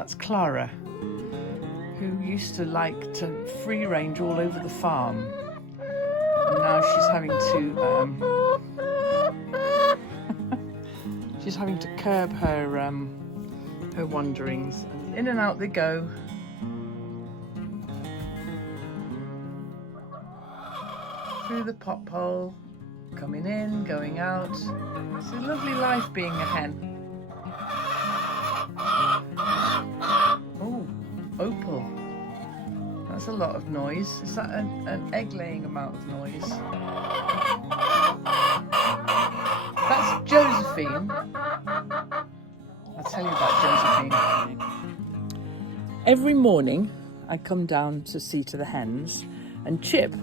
That's Clara, who used to like to free range all over the farm. And now she's having to she's having to curb her her wanderings. And in and out they go. Through the pop hole, coming in, going out. It's a lovely life being a hen. Oh, opal. That's a lot of noise. Is that an egg-laying amount of noise? That's Josephine. I'll tell you about Josephine. Every morning I come down to see to the hens, and Chip,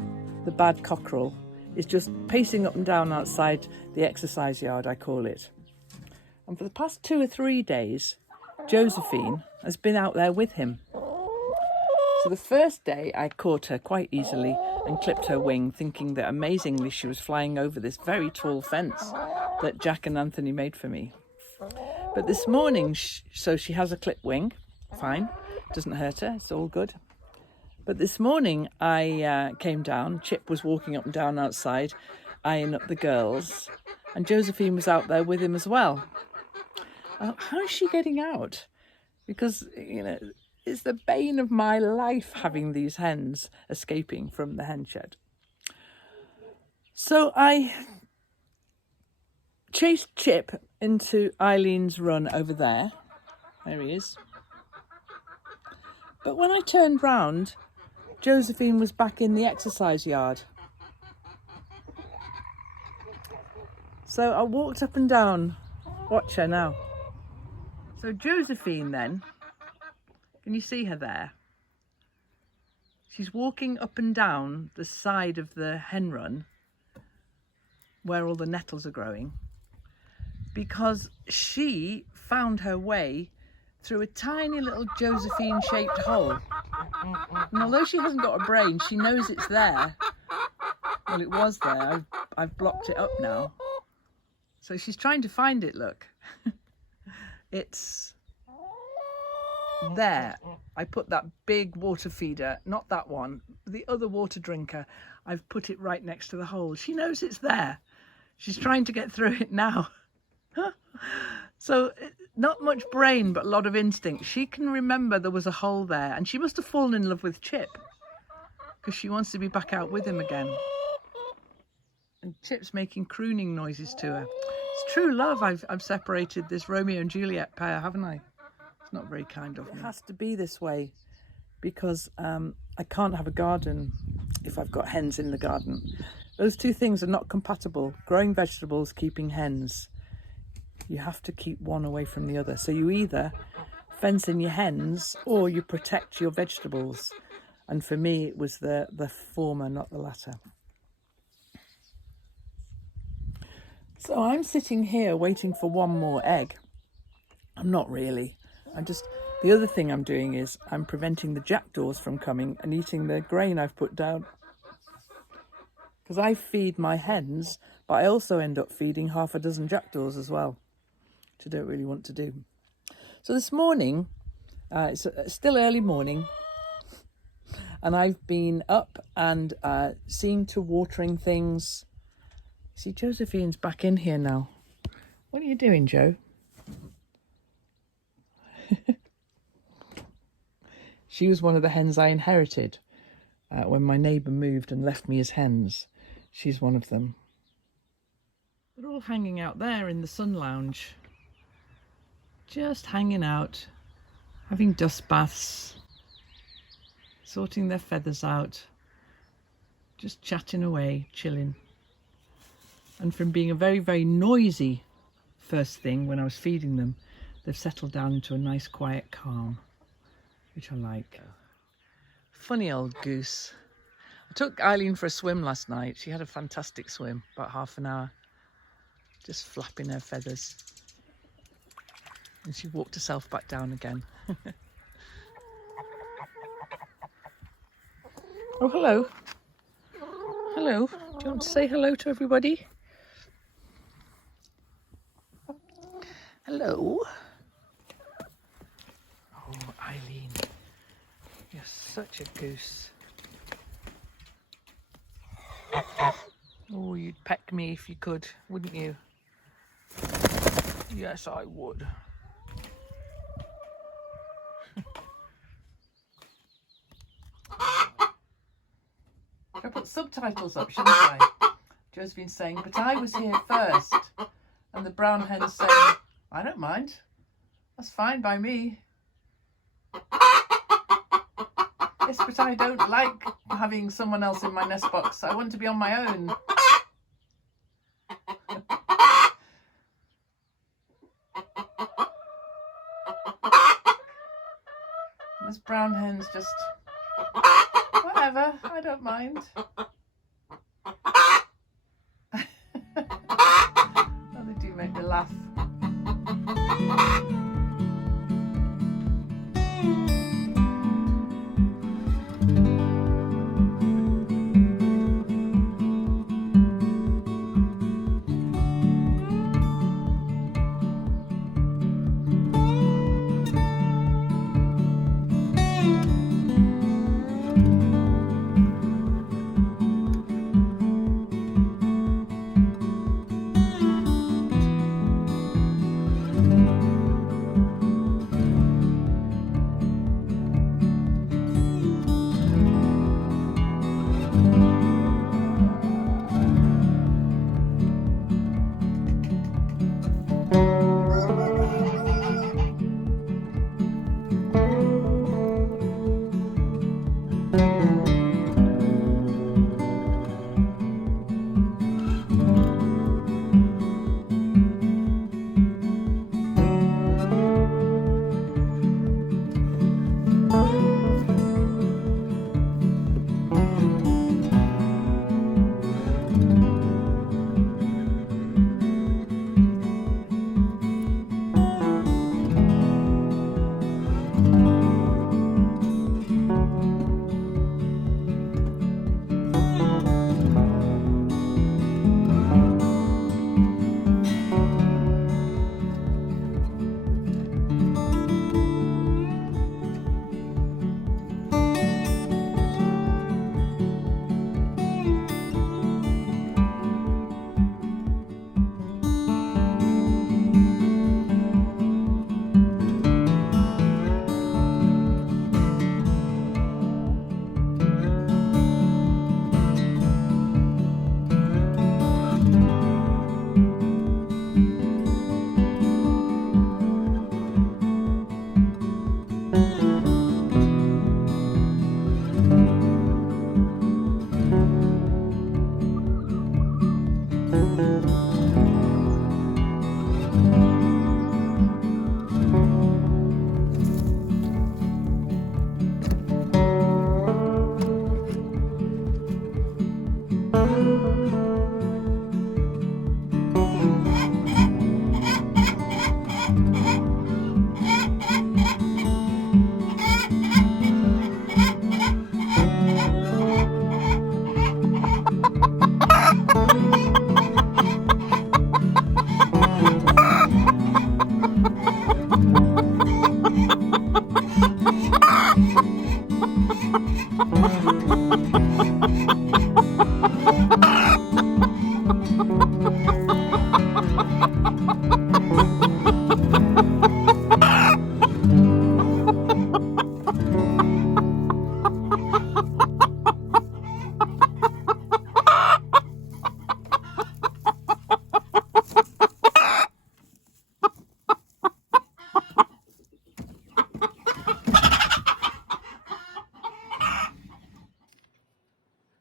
the bad cockerel, is just pacing up and down outside the exercise yard, I call it. And for the past 2 or 3 days, Josephine has been out there with him. So the first day I caught her quite easily and clipped her wing, thinking that amazingly she was flying over this very tall fence that Jack and Anthony made for me. But this morning, so she has a clipped wing, fine, doesn't hurt her, it's all good. But this morning I came down, Chip was walking up and down outside, eyeing up the girls, and Josephine was out there with him as well. How is she getting out? Because, you know, it's the bane of my life having these hens escaping from the hen shed. So I chased Chip into Eileen's run over there. There he is. But when I turned round, Josephine was back in the exercise yard. So I walked up and down. Watch her now. So Josephine then, can you see her there? She's walking up and down the side of the hen run where all the nettles are growing, because she found her way through a tiny little Josephine-shaped hole. And although she hasn't got a brain, she knows it's there. Well, it was there. I've blocked it up now. So she's trying to find it, look. It's there. I put that big water feeder, not that one, the other water drinker, I've put it right next to the hole. She knows it's there. She's trying to get through it now. So not much brain, but a lot of instinct. She can remember there was a hole there, and she must have fallen in love with Chip because she wants to be back out with him again. And Chip's making crooning noises to her. It's true love. I've separated this Romeo and Juliet pair, haven't I? It's not very kind of me. It has to be this way because I can't have a garden if I've got hens in the garden. Those two things are not compatible. Growing vegetables, keeping hens. You have to keep one away from the other. So you either fence in your hens or you protect your vegetables. And for me, it was the former, not the latter. So I'm sitting here waiting for one more egg. I'm not really. The other thing I'm doing is I'm preventing the jackdaws from coming and eating the grain I've put down. Because I feed my hens, but I also end up feeding half a dozen jackdaws as well, which I don't really want to do. So this morning, it's still early morning, and I've been up and seen to watering things. See, Josephine's back in here now. What are you doing, Joe? She was one of the hens I inherited when my neighbour moved and left me as hens. She's one of them. They're all hanging out there in the sun lounge. Just hanging out, having dust baths, sorting their feathers out, just chatting away, chilling. And from being a very, very noisy first thing when I was feeding them, they've settled down into a nice quiet calm, which I like. Funny old goose. I took Eileen for a swim last night. She had a fantastic swim, about half an hour, just flapping her feathers. And she walked herself back down again. Oh, hello. Hello. Do you want to say hello to everybody? Hello. Oh, Eileen, you're such a goose. Oh, you'd peck me if you could, wouldn't you? Yes, I would. I put subtitles up, shouldn't I? Joe's been saying, but I was here first. And the brown hen's saying, I don't mind. That's fine by me. Yes, but I don't like having someone else in my nest box. I want to be on my own. This brown hen's just, whatever, I don't mind. Oh, they do make me laugh.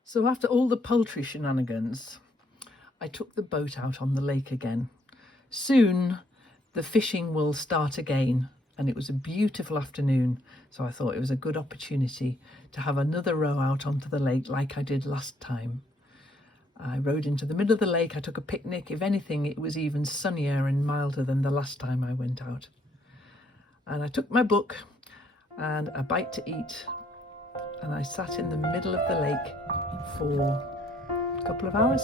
So after all the poultry shenanigans, I took the boat out on the lake again. Soon the fishing will start again, and it was a beautiful afternoon, so I thought it was a good opportunity to have another row out onto the lake like I did last time. I rode into the middle of the lake, I took a picnic. If anything, it was even sunnier and milder than the last time I went out. And I took my book and a bite to eat, and I sat in the middle of the lake for a couple of hours.